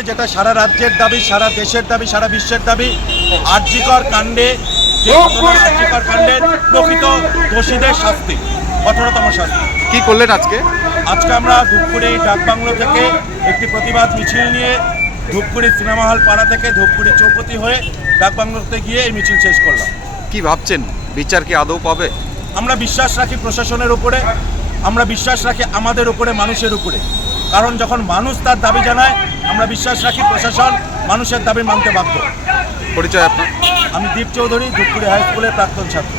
এটা সারা রাজ্যের দাবি সারা দেশের দাবি সারা বিশ্বের দাবি আর্যিকর কাণ্ডে যে আর্যিকর কাণ্ডের প্রকৃত দোষীদের শাস্তি কঠোরতম শাস্তি। কি করলেন আজকে? আজকে আমরা ধূপগুড়ি ডাকবাংলো থেকে একটি প্রতিবাদ মিছিল নিয়ে ধূপগুড়ি সিনেমা হল পাড়া থেকে ধূপগুড়ি চৌপতি হয়ে ডাকবাংলোতে গিয়ে এই মিছিল শেষ করলাম। কি ভাবছেন? বিচার কি আদৌ পাবে? আমরা বিশ্বাস রাখি প্রশাসনের উপরে আমরা বিশ্বাস রাখি আমাদের উপরে মানুষের উপরে। কারণ যখন মানুষ তার দাবি জানায় আমরা বিশ্বাস রাখি প্রশাসন মানুষের দাবি মানতে বাধ্য। পরিচয় আপনার? আমি দীপ চৌধুরী ধূপগুড়ি হাই স্কুলের প্রাক্তন ছাত্র।